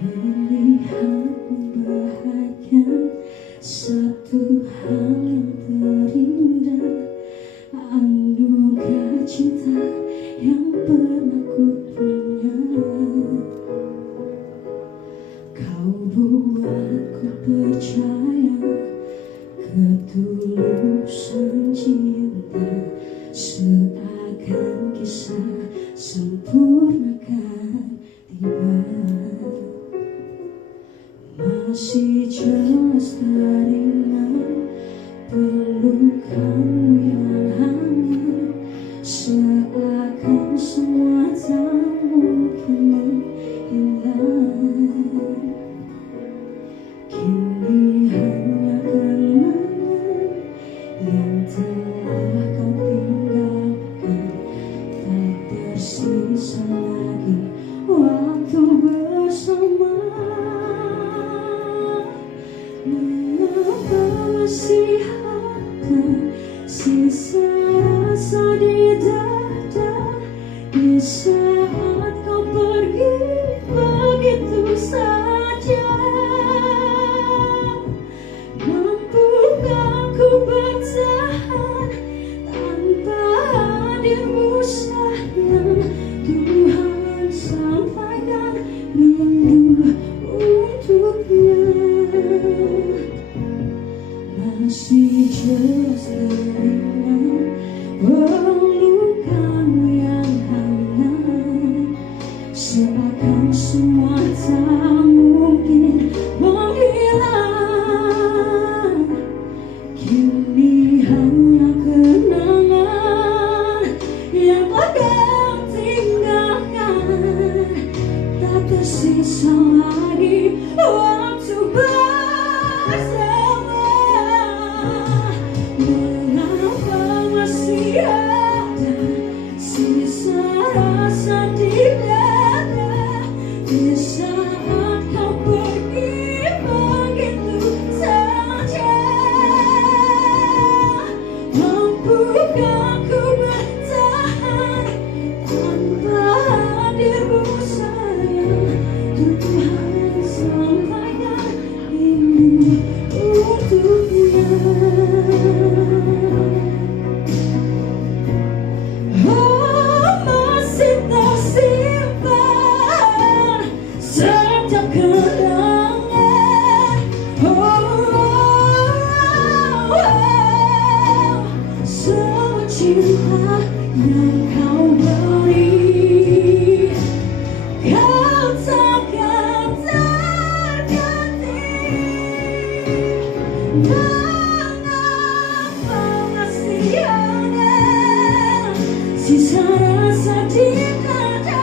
Melihatmu bahagia, satu hal yang terindah, anugerah cinta yang pernah ku punya. Kau buatku percaya ketulusan cinta, seakan kisah sempurna kan tiba. Masih jelas teringat pelukanmu yang hangat, seakan semua tak mungkin menghilang. Kini hanya kenangan yang telah kau tinggalkan, tak tersisa lagi waktu bersama. Mengapa masih ada sisa rasa di dada, di saat kau pergi begitu saja? Mampukah ku bertahan tanpa hadirmu sayang? Tuhan, sampaikan rindu untuknya. Masih jelas teringat pelukanmu yang hangat, seakan semua tak mungkin menghilang. Kini hanya kenangan yang telah kau tinggalkan, tak tersisa lagi waktu bersama. Mengapa masih ada sisa rasa di dada, di saat kau pergi begitu saja? Mampukah ku bertahan tanpa hadirmu sayang? Tuhan, sampaikan rindu untuknya. Oh, masih tersimpan setiap kenangan. Semua cinta yang kau beri, kau takkan terganti. Mengapa masih ada sisa rasa di dada,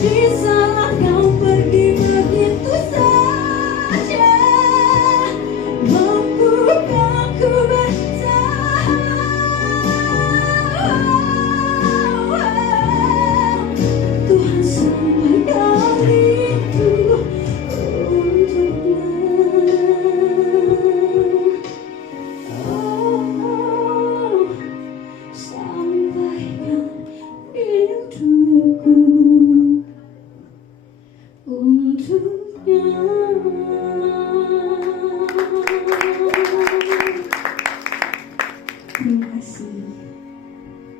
di saat kau pergi begitu saja? Mampukah ku bertahan? Tuhan, sampaikan rindu untuknya. Oh, sampaikan rinduku untuknya. Terima kasih.